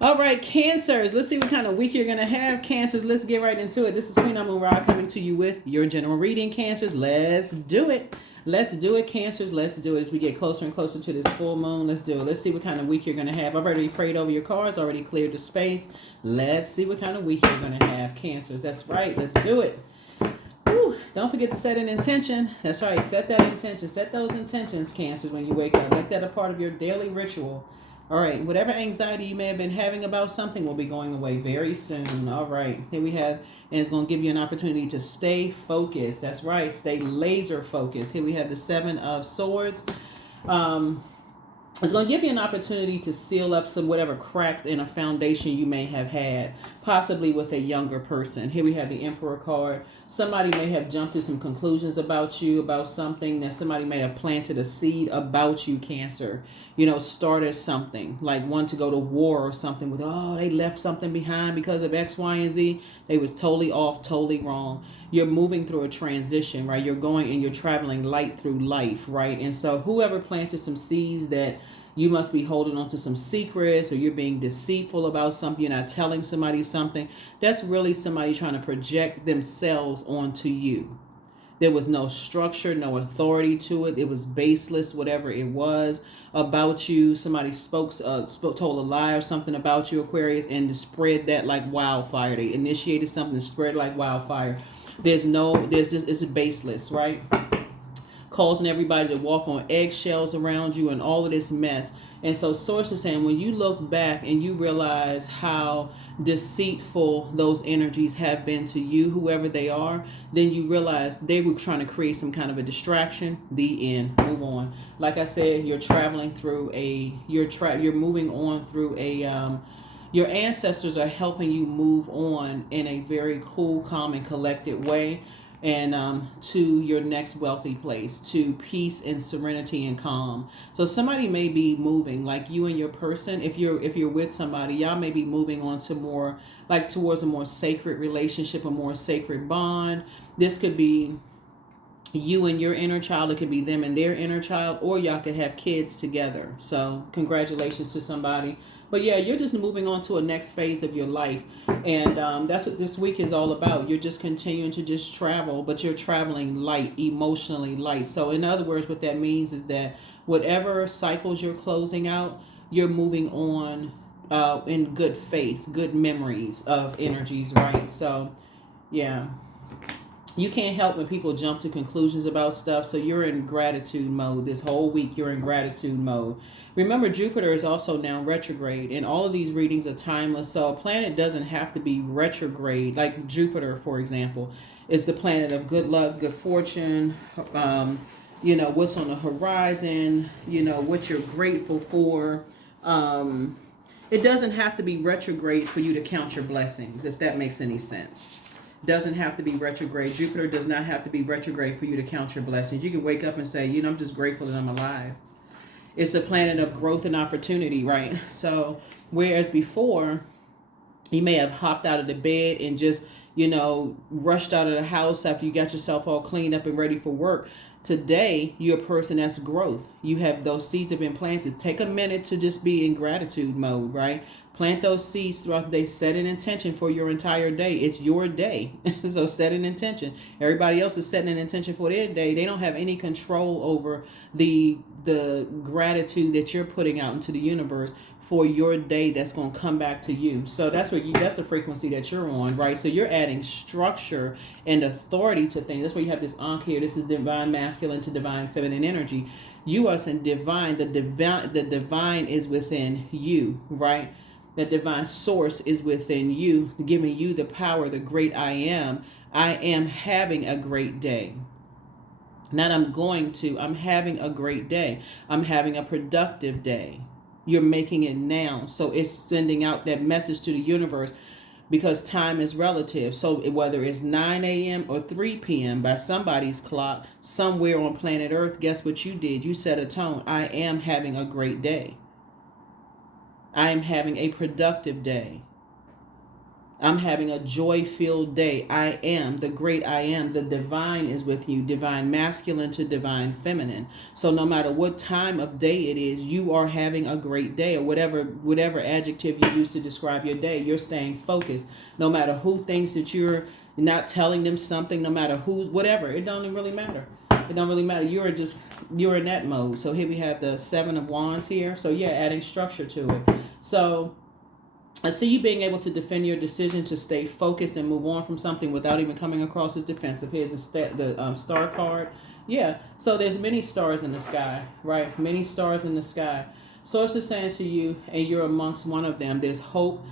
All right, Cancers. Let's see what kind of week you're going to have. Cancers, let's get right into it. This is Queen Amun Ra coming to you with your general reading, Cancers. Let's do it. Let's do it, Cancers. Let's do it as we get closer and closer to this full moon. Let's do it. Let's see what kind of week you're going to have. I've already prayed over your cards, already cleared the space. Let's see what kind of week you're going to have, Cancers. That's right. Let's do it. Whew. Don't forget to set an intention. That's right. Set that intention. Set those intentions, Cancers, when you wake up. Make that a part of your daily ritual. All right, whatever anxiety you may have been having about something will be going away very soon. All right, here we have, and it's going to give you an opportunity to stay focused. That's right, stay laser focused. Here we have the Seven of Swords. It's going to give you an opportunity to seal up some whatever cracks in a foundation you may have had, possibly with a younger person. Here we have the Emperor card. Somebody may have jumped to some conclusions about you, about something that somebody may have planted a seed about you, Cancer. You know, started something, like one to go to war or something with, oh, they left something behind because of X, Y, and Z. They was totally off, totally wrong. You're moving through a transition, right? You're going and you're traveling light through life, right? And so whoever planted some seeds that you must be holding on to some secrets, or you're being deceitful about something, you're not telling somebody something, that's really somebody trying to project themselves onto you. There was no structure, no authority to it. It was baseless, whatever it was about you. Somebody told a lie or something about you, Aquarius, and spread that like wildfire. They initiated something and spread like wildfire. There's just, it's baseless, right? Causing everybody to walk on eggshells around you and all of this mess. And so Source is saying, when you look back and you realize how deceitful those energies have been to you, whoever they are, then you realize they were trying to create some kind of a distraction. The end. Move on. Like I said, you're traveling through you're moving on through your ancestors are helping you move on in a very cool, calm, and collected way, and to your next wealthy place, to peace and serenity and calm. So somebody may be moving, like you and your person, if you're with somebody, y'all may be moving on to more, like towards a more sacred relationship, a more sacred bond. This could be you and your inner child, it could be them and their inner child, or y'all could have kids together. So congratulations to somebody. But yeah, you're just moving on to a next phase of your life. And that's what this week is all about. You're just continuing to just travel, but you're traveling light, emotionally light. So in other words, what that means is that whatever cycles you're closing out, you're moving on in good faith, good memories of energies, right? So yeah. You can't help when people jump to conclusions about stuff. So you're in gratitude mode. This whole week, you're in gratitude mode. Remember, Jupiter is also now retrograde, and all of these readings are timeless. So a planet doesn't have to be retrograde. Like Jupiter, for example, is the planet of good luck, good fortune, what's on the horizon, what you're grateful for. It doesn't have to be retrograde for you to count your blessings, if that makes any sense. Doesn't have to be retrograde. Jupiter does not have to be retrograde for you to count your blessings. You can wake up and say, I'm just grateful that I'm alive. It's the planet of growth and opportunity, right? So whereas before, you may have hopped out of the bed and just, rushed out of the house after you got yourself all cleaned up and ready for work. Today, you're a person that's growth. You have those seeds have been planted. Take a minute to just be in gratitude mode, right? Plant those seeds throughout the day. Set an intention for your entire day. It's your day. So set an intention. Everybody else is setting an intention for their day. They don't have any control over the gratitude that you're putting out into the universe for your day that's going to come back to you. So that's that's the frequency that you're on, right? So you're adding structure and authority to things. That's why you have this Ankh here. This is divine masculine to divine feminine energy. You are in divine. The divine is within you, right? The divine source is within you, giving you the power, the great I am. I am having a great day. Not I'm having a great day. I'm having a productive day. You're making it now. So it's sending out that message to the universe, because time is relative. So whether it's 9 a.m. or 3 p.m. by somebody's clock, somewhere on planet Earth, guess what you did? You set a tone. I am having a great day. I am having a productive day. I'm having a joy-filled day. I am the great I am. The divine is with you. Divine masculine to divine feminine. So no matter what time of day it is, you are having a great day, or whatever adjective you use to describe your day. You're staying focused. No matter who thinks that you're not telling them something, no matter who, whatever, it don't even really matter. It don't really matter. You're in that mode. So here we have the 7 of Wands here. So yeah, adding structure to it. So I see you being able to defend your decision to stay focused and move on from something without even coming across as defensive. Here's the star card. Yeah, so there's many stars in the sky, right? Many stars in the sky. Source is saying to you, and you're amongst one of them, there's hope,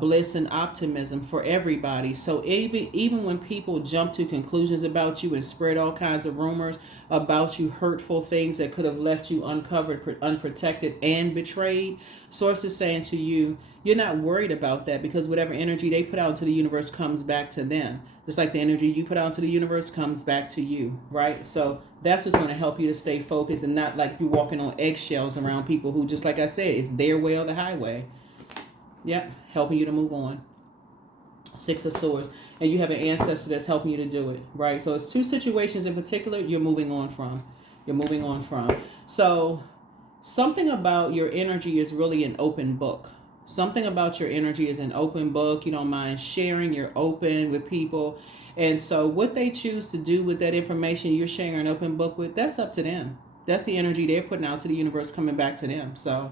bliss, and optimism for everybody. So even when people jump to conclusions about you and spread all kinds of rumors about you, hurtful things that could have left you uncovered, unprotected, and betrayed, Source is saying to you, you're not worried about that, because whatever energy they put out into the universe comes back to them. Just like the energy you put out into the universe comes back to you, right? So that's what's going to help you to stay focused and not like you're walking on eggshells around people who, just like I said, it's their way or the highway. Yep, helping you to move on. 6 of Swords. And you have an ancestor that's helping you to do it, right? So it's 2 situations in particular you're moving on from. So something about your energy is really an open book. Something about your energy is an open book. You don't mind sharing. You're open with people. And so what they choose to do with that information you're sharing an open book with, that's up to them. That's the energy they're putting out to the universe coming back to them. So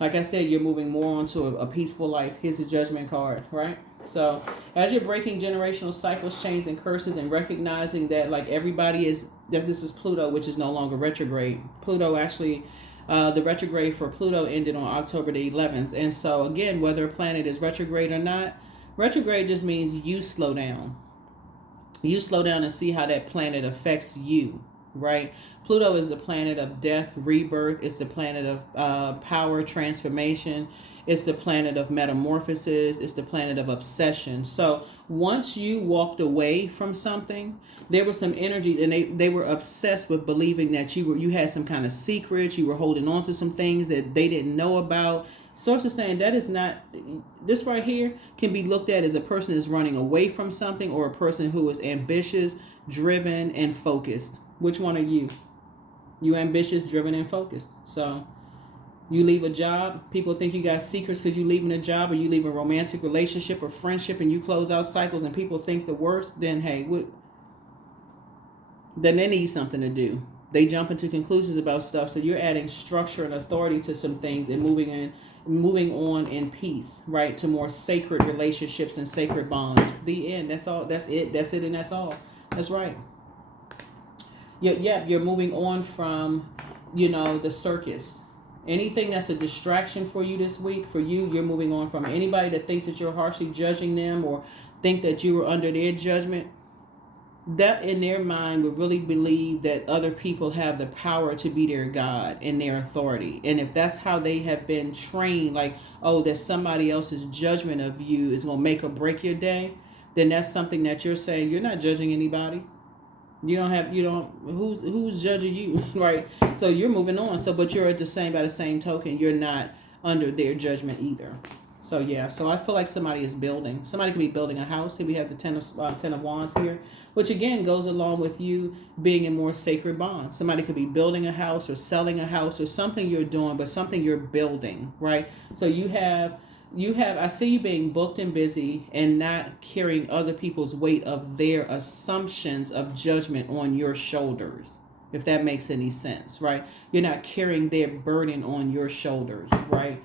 like I said, you're moving more onto a peaceful life. Here's the Judgment card, right? So as you're breaking generational cycles, chains, and curses, and recognizing that like everybody is, that this is Pluto, which is no longer retrograde. Pluto actually, the retrograde for Pluto ended on October the 11th. And so again, whether a planet is retrograde or not, retrograde just means you slow down. You slow down and see how that planet affects you, right? Pluto is the planet of death, rebirth. It's the planet of power, transformation. It's the planet of metamorphosis. It's the planet of obsession. So once you walked away from something, there was some energy, and they were obsessed with believing that you had some kind of secret. You were holding on to some things that they didn't know about. Source is saying that is not, this right here can be looked at as a person is running away from something, or a person who is ambitious, driven, and focused. Which one are you? You ambitious, driven, and focused. So you leave a job, people think you got secrets because you leaving a job, or you leave a romantic relationship or friendship and you close out cycles and people think the worst, then hey, then they need something to do. They jump into conclusions about stuff. So you're adding structure and authority to some things and moving on in peace, right? To more sacred relationships and sacred bonds. The end. That's all. That's it. That's it. And that's all. That's right. You're moving on from, the circus. Anything that's a distraction for you this week, you're moving on from. Anybody that thinks that you're harshly judging them or think that you were under their judgment, that in their mind would really believe that other people have the power to be their God and their authority. And if that's how they have been trained, like, oh, that somebody else's judgment of you is going to make or break your day, then that's something that you're saying, you're not judging anybody. Who's judging you, right? So you're moving on. So, but you're by the same token, you're not under their judgment either. So yeah, so I feel like somebody is building. Somebody could be building a house. Here we have the 10 of Wands here, which again goes along with you being in more sacred bonds. Somebody could be building a house or selling a house or something you're doing, but something you're building, right? So you have, I see you being booked and busy and not carrying other people's weight of their assumptions of judgment on your shoulders, if that makes any sense, right? You're not carrying their burden on your shoulders, right?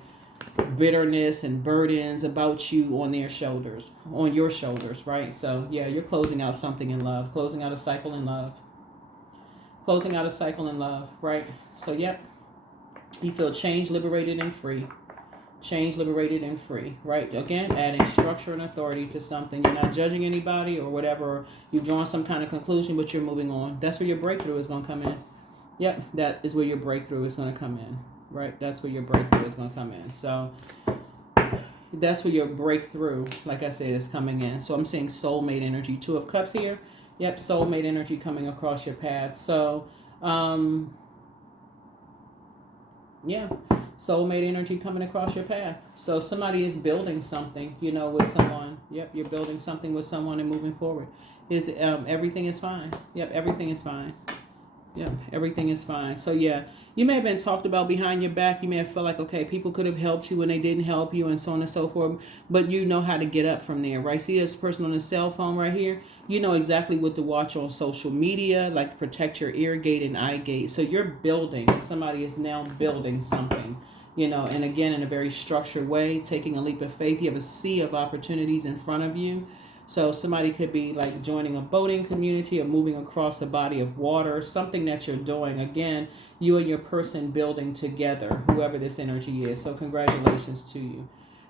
Bitterness and burdens about you on your shoulders, right? So yeah, you're closing out something in love, closing out a cycle in love, right? So yep, you feel changed, liberated, and free. Changed, liberated, and free, right? Again, adding structure and authority to something. You're not judging anybody or whatever. You've drawn some kind of conclusion, but you're moving on. That's where your breakthrough is going to come in. Yep, that is where your breakthrough is going to come in, right? That's where your breakthrough is going to come in. So that's where your breakthrough, like I said, is coming in. So I'm seeing soulmate energy. 2 of Cups here. Yep, soulmate energy coming across your path. So, yeah. Soulmate energy coming across your path. So somebody is building something, with someone. Yep, you're building something with someone and moving forward. Everything is fine. Yep, everything is fine. Yep, everything is fine. So yeah, you may have been talked about behind your back. You may have felt like, okay, people could have helped you when they didn't help you and so on and so forth. But you know how to get up from there, right? See this person on the cell phone right here? You know exactly what to watch on social media, like to protect your ear gate and eye gate. So you're building. Somebody is now building something, and again, in a very structured way, taking a leap of faith. You have a sea of opportunities in front of you. So somebody could be like joining a boating community or moving across a body of water, something that you're doing. Again, you and your person building together, whoever this energy is. So congratulations to you.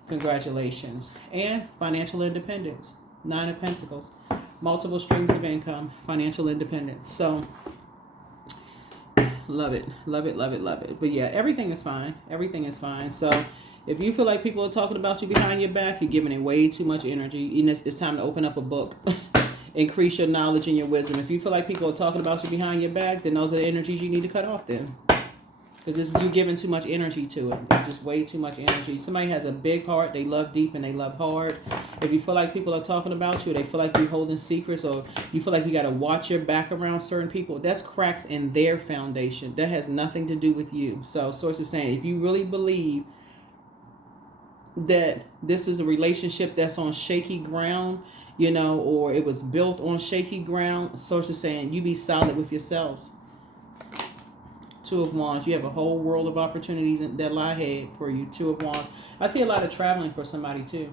Congratulations. And financial independence. 9 of Pentacles. Multiple streams of income. Financial independence. So love it. Love it, love it, love it. But yeah, everything is fine. Everything is fine. So if you feel like people are talking about you behind your back, you're giving it way too much energy. It's time to open up a book. Increase your knowledge and your wisdom. If you feel like people are talking about you behind your back, then those are the energies you need to cut off then. Because you're giving too much energy to it. It's just way too much energy. Somebody has a big heart. They love deep and they love hard. If you feel like people are talking about you, they feel like you're holding secrets, or you feel like you got to watch your back around certain people, that's cracks in their foundation. That has nothing to do with you. So Source is saying, if you really believe that this is a relationship that's on shaky ground, or it was built on shaky ground, Source is saying you be solid with yourselves. 2 of Wands. You have a whole world of opportunities that lie ahead for you. 2 of Wands. I see a lot of traveling for somebody too.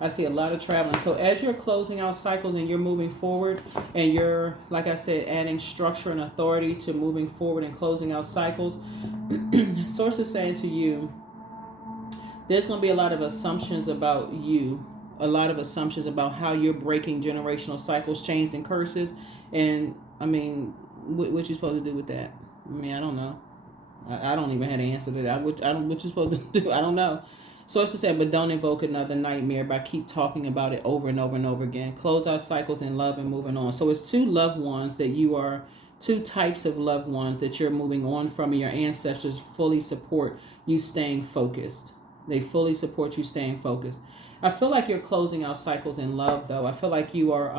I see a lot of traveling. So as you're closing out cycles and you're moving forward, and you're, like I said, adding structure and authority to moving forward and closing out cycles, Source is saying to you, there's going to be a lot of assumptions about you, a lot of assumptions about how you're breaking generational cycles, chains, and curses. And, what you supposed to do with that? I don't know. I don't even have the answer to that. What you supposed to do? I don't know. Source is saying, but don't invoke another nightmare by keep talking about it over and over and over again. Close out cycles in love and moving on. So it's 2 loved ones that you are, 2 types of loved ones that you're moving on from. Your ancestors fully support you staying focused. They fully support you staying focused. I feel like you're closing out cycles in love, though. I feel like you are,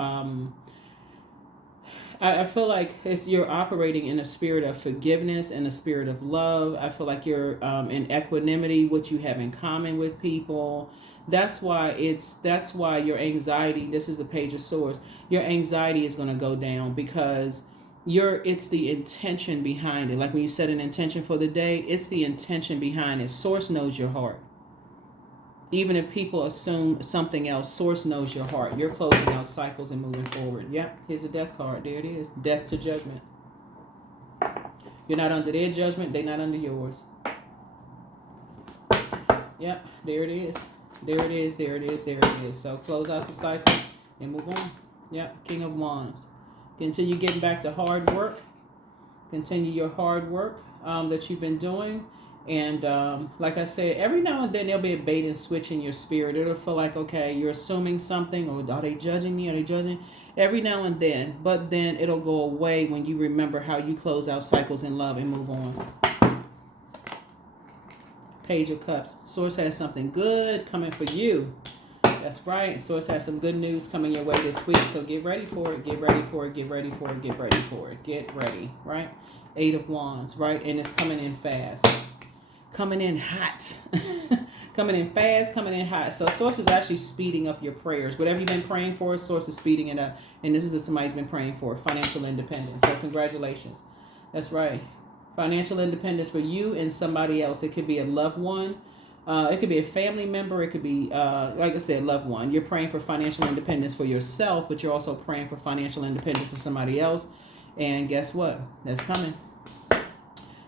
I feel like you're operating in a spirit of forgiveness and a spirit of love. I feel like you're in equanimity, what you have in common with people. That's why your anxiety, this is the Page of Swords, your anxiety is going to go down, because it's the intention behind it. Like when you set an intention for the day, it's the intention behind it. Source knows your heart. Even if people assume something else, Source knows your heart. You're closing out cycles and moving forward. Yep, here's a Death card. There it is. Death to judgment. You're not under their judgment. They're not under yours. Yep, there it is. There it is. There it is. There it is. So close out the cycle and move on. Yep, King of Wands. Continue getting back to hard work. Continue your hard work that you've been doing. And like I said, every now and then there'll be a bait and switch in your spirit. It'll feel like, okay, you're assuming something, or are they judging me? Are they judging? Every now and then. But then it'll go away when you remember how you close out cycles in love and move on. Page of Cups. Source has something good coming for you. That's right. Source has some good news coming your way this week. So get ready for it. Get ready for it. Get ready for it. Get ready for it. Get ready. Right? 8 of Wands. Right? And it's coming in fast. Coming in hot. Coming in fast, coming in hot. So Source is actually speeding up your prayers. Whatever you've been praying for, Source is speeding it up. And this is what somebody's been praying for, financial independence. So congratulations. That's right. Financial independence for you and somebody else. It could be a loved one. It could be a family member. It could be, like I said, loved one. You're praying for financial independence for yourself, but you're also praying for financial independence for somebody else. And guess what? That's coming.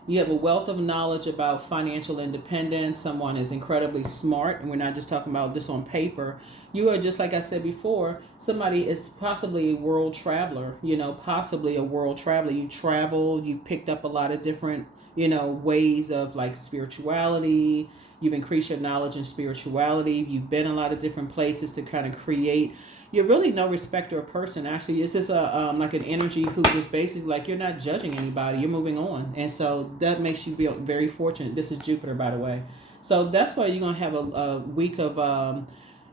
You have a wealth of knowledge about financial independence. Someone is incredibly smart, and we're not just talking about this on paper. You are, just like I said before, somebody is possibly a world traveler, possibly a world traveler. You travel, you've picked up a lot of different, ways of like spirituality. You've increased your knowledge in spirituality. You've been in a lot of different places to kind of create you're really no respecter of person. Actually, it's just a like an energy who just basically like you're not judging anybody. You're moving on, and so that makes you feel very fortunate. This is Jupiter, by the way. So that's why you're gonna have a week of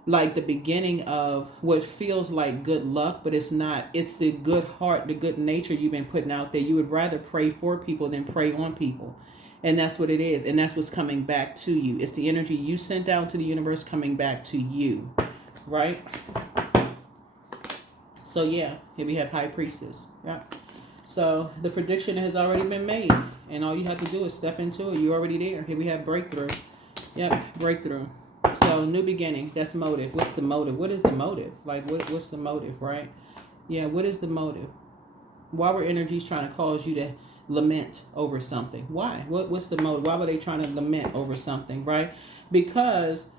like the beginning of what feels like good luck, but it's not. It's the good heart, the good nature you've been putting out there. You would rather pray for people than pray on people. And that's what it is. And that's what's coming back to you. It's the energy you sent out to the universe coming back to you. Right? So yeah, here we have High Priestess. Yeah. So the prediction has already been made. And all you have to do is step into it. You're already there. Here we have breakthrough. Yep, breakthrough. So new beginning. That's motive. What's the motive? What is the motive? Like what's the motive, right? Yeah, what is the motive? Why were energies trying to cause you to lament over something? Why? What's the motive? Why were they trying to lament over something, right? Because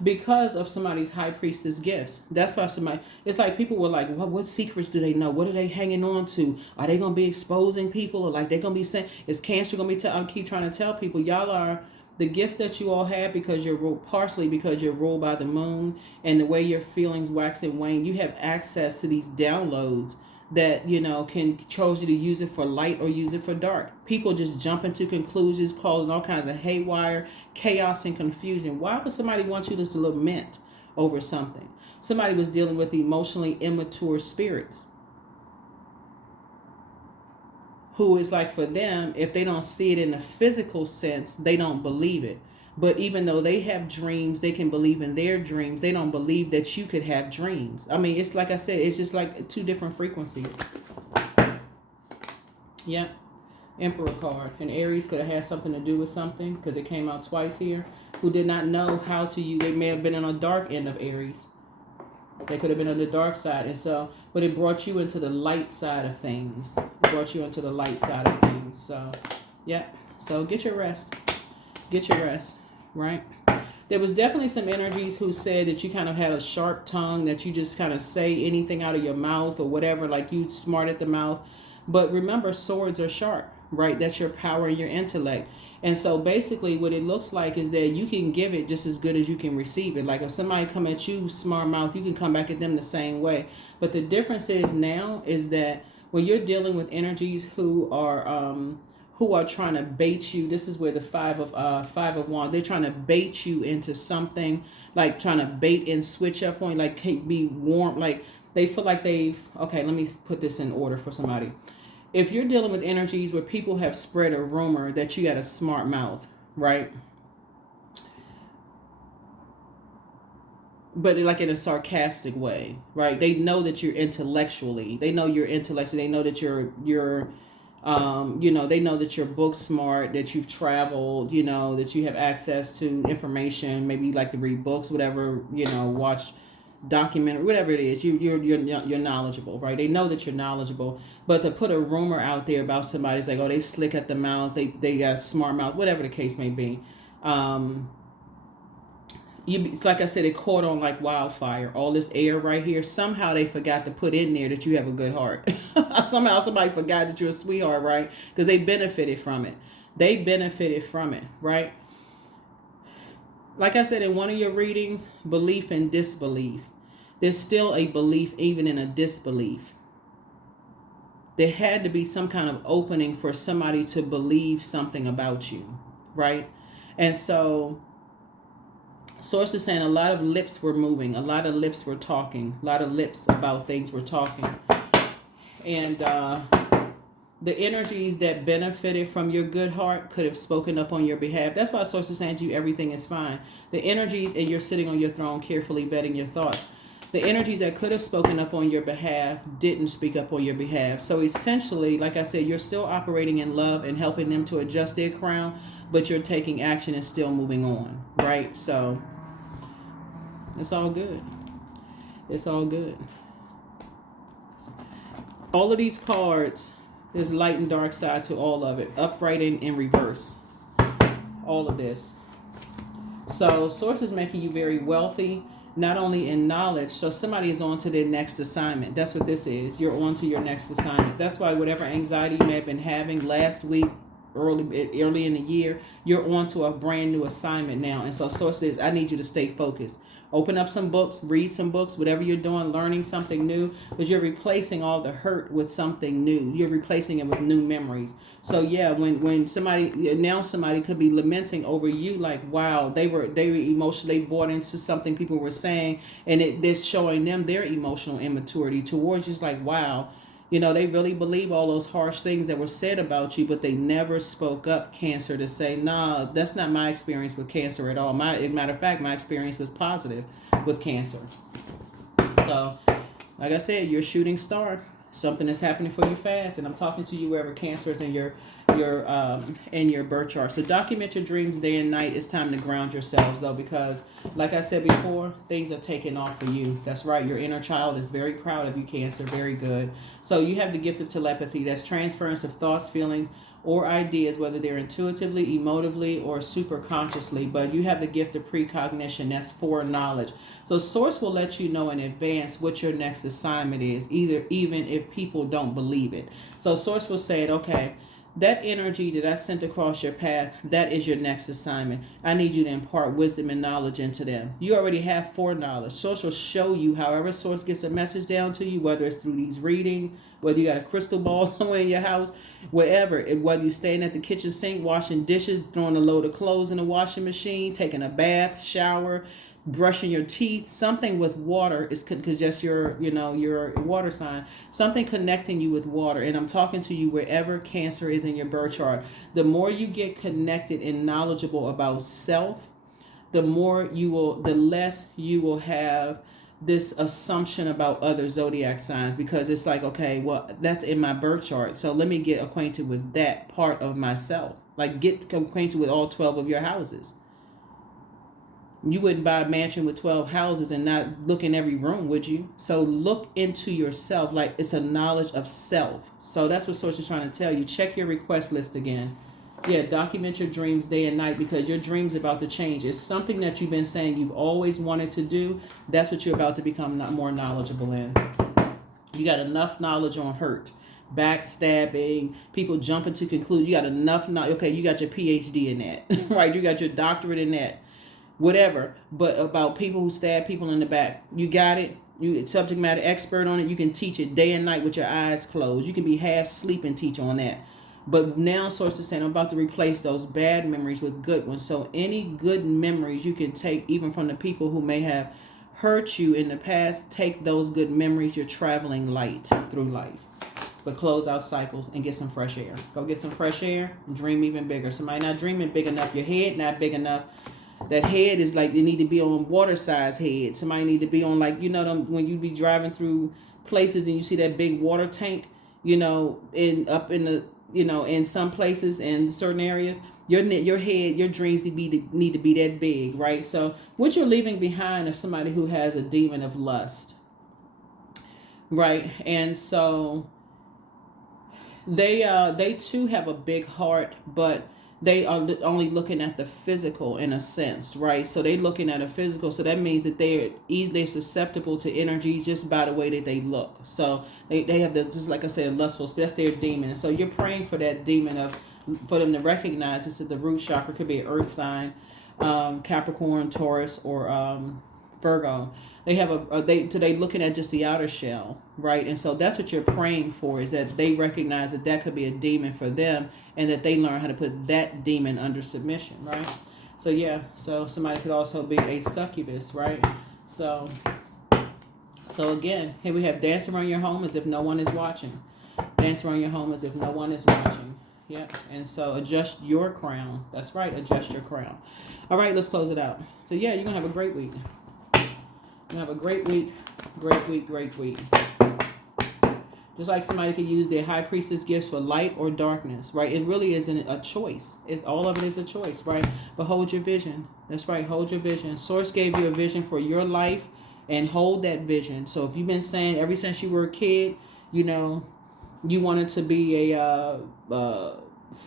of somebody's high priestess gifts. That's why it's like people were like, what secrets do they know? What are they hanging on to? Are they going to be exposing people? Or like they're going to be saying, is Cancer going to be, I keep trying to tell people, y'all are the gift that you all have because you're partially because you're ruled by the moon and the way your feelings wax and wane. You have access to these downloads that, can chose you to use it for light or use it for dark. People just jump into conclusions, causing all kinds of haywire, chaos, and confusion. Why would somebody want you to lament over something? Somebody was dealing with emotionally immature spirits who is like, for them, if they don't see it in the physical sense, they don't believe it. But even though they have dreams, they can believe in their dreams. They don't believe that you could have dreams. I mean, it's like I said, it's just like two different frequencies. Yeah. Emperor card. And Aries could have had something to do with something because it came out twice here. Who did not know how to use. They may have been on a dark end of Aries. They could have been on the dark side. And so, but it brought you into the light side of things. It brought you into the light side of things. So, yeah. So get your rest. Get your rest. Right? There was definitely some energies who said that you kind of had a sharp tongue, that you just kind of say anything out of your mouth or whatever, like you smart at the mouth. But remember, swords are sharp, right? That's your power and your intellect. And so basically what it looks like is that you can give it just as good as you can receive it. Like if somebody come at you smart mouth, you can come back at them the same way. But the difference is now is that when you're dealing with energies who are trying to bait you, this is where the five of wands, they're trying to bait you into something, like trying to bait and switch up on, like be warm, like they feel like okay, let me put this in order for somebody. If you're dealing with energies where people have spread a rumor that you got a smart mouth, right? But like in a sarcastic way, right? They know that you're intellectually. They know you're intellectually. They know that you're they know that you're book smart, that you've traveled, that you have access to information, maybe you like to read books, whatever, watch documentary, whatever it is, you're knowledgeable, right? They know that you're knowledgeable, but to put a rumor out there about somebody's like, oh, they slick at the mouth, they got a smart mouth, whatever the case may be. It's like I said, it caught on like wildfire. All this air right here, somehow they forgot to put in there that you have a good heart. Somehow somebody forgot that you're a sweetheart, right? Because they benefited from it. They benefited from it, right? Like I said in one of your readings, belief and disbelief. There's still a belief even in a disbelief. There had to be some kind of opening for somebody to believe something about you, right? And so Source is saying a lot of lips were moving, a lot of lips were talking, a lot of lips about things were talking. And the energies that benefited from your good heart could have spoken up on your behalf. That's why Source is saying to you, everything is fine. The energies, and you're sitting on your throne carefully vetting your thoughts. The energies that could have spoken up on your behalf didn't speak up on your behalf. So essentially, like I said, you're still operating in love and helping them to adjust their crown, but you're taking action and still moving on, right? So it's all good. It's all good. All of these cards, there's light and dark side to all of it. Upright and in reverse. All of this. So Source is making you very wealthy, not only in knowledge. So somebody is on to their next assignment. That's what this is. You're on to your next assignment. That's why whatever anxiety you may have been having last week early in the year, you're on to a brand new assignment now. And so source says, I need you to stay focused. Open up some books, read some books, whatever you're doing, learning something new, because you're replacing all the hurt with something new. You're replacing it with new memories. So yeah, when somebody could be lamenting over you, like, wow, they were emotionally bought into something people were saying, and it's showing them their emotional immaturity towards you. It's like, wow, they really believe all those harsh things that were said about you, but they never spoke up, Cancer, to say, nah, that's not my experience with Cancer at all. Matter of fact, my experience was positive with Cancer. So, like I said, you're a shooting star. Something is happening for you fast, and I'm talking to you wherever Cancer is in your birth chart. So document your dreams day and night. It's time to ground yourselves, though, because like I said before, things are taking off for you. That's right. Your inner child is very proud of you, Cancer. Very good. So you have the gift of telepathy. That's transference of thoughts, feelings, or ideas, whether they're intuitively, emotively, or super consciously. But you have the gift of precognition. That's foreknowledge. So source will let you know in advance what your next assignment is, even if people don't believe it. So source will say, okay, that energy that I sent across your path, that is your next assignment. I need you to impart wisdom and knowledge into them. You already have foreknowledge. Source will show you, however source gets a message down to you, whether it's through these readings, whether you got a crystal ball somewhere in your house, wherever, whether you're staying at the kitchen sink, washing dishes, throwing a load of clothes in the washing machine, taking a bath, shower, brushing your teeth, something with water is because just your water sign, something connecting you with water. And I'm talking to you wherever Cancer is in your birth chart. The more you get connected and knowledgeable about self, the less you will have this assumption about other zodiac signs, because it's like, okay, well, that's in my birth chart, so let me get acquainted with that part of myself. Like, get acquainted with all 12 of your houses. You wouldn't buy a mansion with 12 houses and not look in every room, would you? So look into yourself. Like, it's a knowledge of self. So that's what Source is trying to tell you. Check your request list again. Yeah, document your dreams day and night, because your dream's about to change. It's something that you've been saying you've always wanted to do. That's what you're about to become more knowledgeable in. You got enough knowledge on hurt, backstabbing, people jumping to conclude. You got enough knowledge. Okay, you got your PhD in that, right? You got your doctorate in that. Whatever, but about people who stab people in the back, you got it. You subject matter expert on it. You can teach it day and night with your eyes closed. You can be half asleep and teach on that. But now Source is saying, I'm about to replace those bad memories with good ones. So any good memories you can take, even from the people who may have hurt you in the past, take those good memories. You're traveling light through life. But close out cycles and get some fresh air. Go get some fresh air and dream even bigger. Somebody not dreaming big enough. Your head not big enough. That head is like, you need to be on water size head. Somebody need to be on, like, when you be driving through places and you see that big water tank, in some places and certain areas, your head, your dreams need to be that big, right? So what you're leaving behind is somebody who has a demon of lust, right? And so they too have a big heart, but they are only looking at the physical in a sense, right? So they're looking at a physical. So that means that they're easily susceptible to energy just by the way that they look. So they have just like I said, lustful. That's their demon. And so you're praying for that demon for them to recognize this is the root chakra. Could be an earth sign, Capricorn, Taurus, or Virgo. They have they looking at just the outer shell, right? And so that's what you're praying for, is that they recognize that could be a demon for them, and that they learn how to put that demon under submission, right? So yeah, so somebody could also be a succubus, right? So again, here we have dance around your home as if no one is watching. Dance around your home as if no one is watching. Yep. And so adjust your crown. That's right, adjust your crown. All right, let's close it out. So yeah, you're gonna have a great week. You have a great week, great week, great week. Just like somebody could use their high priestess gifts for light or darkness, right? It really isn't a choice. All of it is a choice, right? But hold your vision. That's right, hold your vision. Source gave you a vision for your life, and hold that vision. So if you've been saying ever since you were a kid, you wanted to be a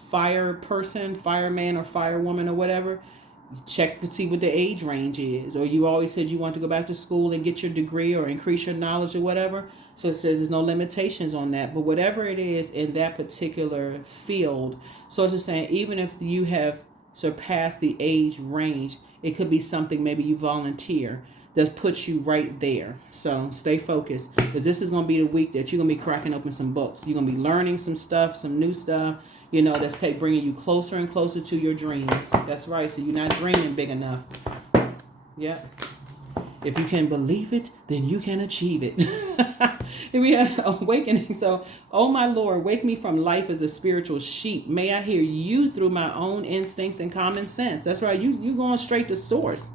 fire person, fireman or firewoman or whatever, Check to see what the age range is. Or you always said you want to go back to school and get your degree or increase your knowledge or whatever. So it says there's no limitations on that. But whatever it is in that particular field, so it's just saying even if you have surpassed the age range, it could be something maybe you volunteer that puts you right there. So stay focused, because this is going to be the week that you're going to be cracking open some books. You're going to be learning some stuff, some new stuff, you know, that's bringing you closer and closer to your dreams. That's right. So you're not dreaming big enough. Yep. If you can believe it, then you can achieve it. Here we have awakening. So, oh my Lord, wake me from life as a spiritual sheep. May I hear you through my own instincts and common sense. That's right. You going straight to source.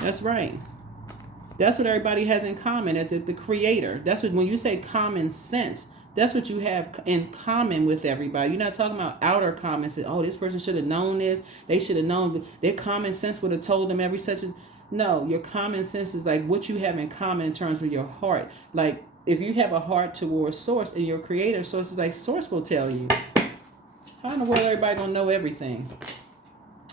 That's right. That's what everybody has in common as the creator. That's what, when you say common sense, that's what you have in common with everybody. You're not talking about outer common sense. Oh, this person should have known this. They should have known. Their common sense would have told them every such a... No, your common sense is like what you have in common in terms of your heart. Like if you have a heart towards source and your creator, source is like source will tell you. How in the world everybody gonna know everything?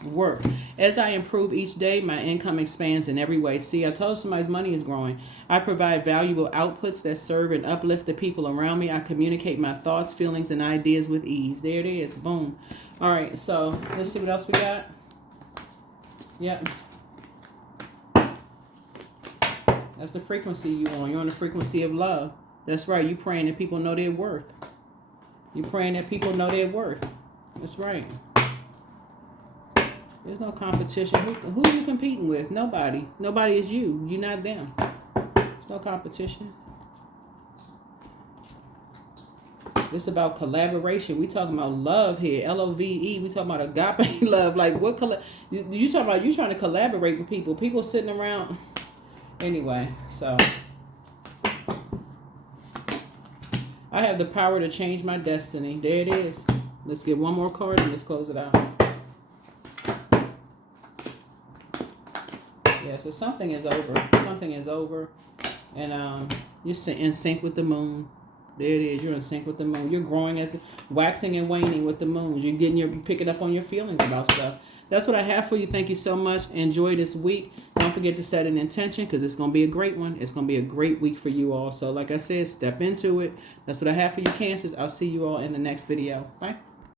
Work. As I improve each day, my income expands in every way. See, I told somebody's money is growing. I provide valuable outputs that serve and uplift the people around me. I communicate my thoughts, feelings, and ideas with ease. There it is. Boom. All right, so let's see what else we got. Yep. That's the frequency you on. You're on the frequency of love. That's right. You're praying that people know their worth. You're praying that people know their worth. That's right. There's no competition. Who are you competing with? Nobody. Nobody is you. You're not them. There's no competition. This is about collaboration. We talking about love here. Love. We talking about agape love. Like what? You talking about? You trying to collaborate with people? People sitting around. Anyway, so I have the power to change my destiny. There it is. Let's get one more card and let's close it out. Yeah, so something is over. Something is over. And you're in sync with the moon. There it is. You're in sync with the moon. You're growing as waxing and waning with the moon. You're picking up on your feelings about stuff. That's what I have for you. Thank you so much. Enjoy this week. Don't forget to set an intention because it's going to be a great one. It's going to be a great week for you all. So like I said, step into it. That's what I have for you, Cancers. I'll see you all in the next video. Bye.